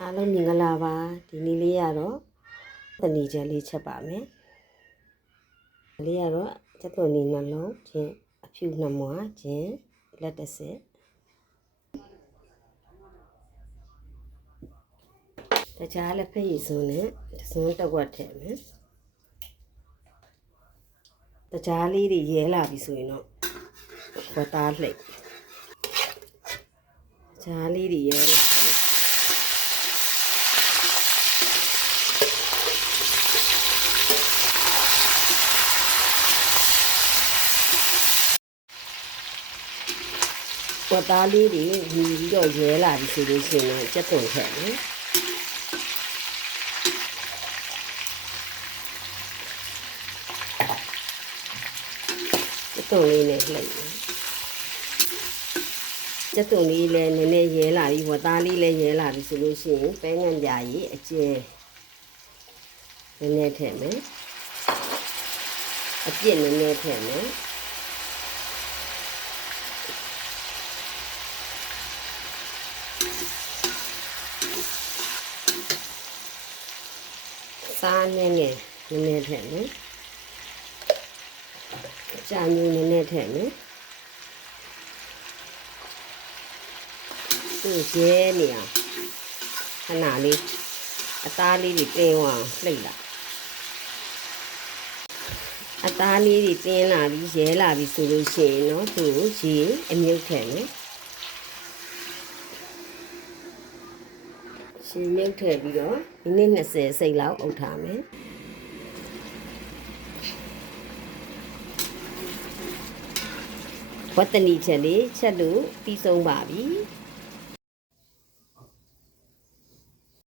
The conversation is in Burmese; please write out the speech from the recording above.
အားလုံးမင်္ဂလာပါဒီနေ့လေးရတော့တဏီချက်လေးချက်ပါမယ်ဒီလေးရတော့ချက်သွန်နေနှလုံးချင်းအဖြူနှမွားချင်းလက်တစ်စစ်တခြားလက်ဖက်ရည်စုံနဲ့တစ်စုံတစ်ဝက်ထည့်မယ်တခြားလေးတွေရဲလာပြီဆိုရင်တော့ဝတ်သားလှိတ်တခြားလေးတွေရဲလာပြီ ဝတ်သားလေးတွေညီပြီးတော့ရဲလာပြီဆိုလို့ရှိရင်ကြက်သွန်ထည့်မယ်ကြက်သွန်လေးနဲ့လှိမ့်မယ်ကြက်သွန်လေးလည်းနည်းနည်းရဲလာပြီဝတ်သားလေးလည်းရဲလာပြီဆိုလို့ရှိရင်ပဲငံပြားကြီးအကျဲနည်းနည်းထည့်မယ်အပြစ်နည်းနည်းထည့်မယ် စားနည်းနည်းနည်းနည်းထည့်မယ်။ကြာမျိုးနည်းနည်းထည့်မယ်။သူရဲနေအောင်ခဏလေးအသားလေးတွေတင်းအောင်လှိတ်လာအသားလေးတွေတင်းလာပြီးရဲလာပြီးဆိုလို့ရှိရင်တော့သူ့ကိုရေအမြုပ်ထည့်မယ် ရှင်မြုပ်ထည့်ပြီးတော့မိနစ်20စိတ်လောက်အုပ်ထားမယ်ဝတ်တနီချက်လေးချက်လို့ပြီးဆုံးပါပြီ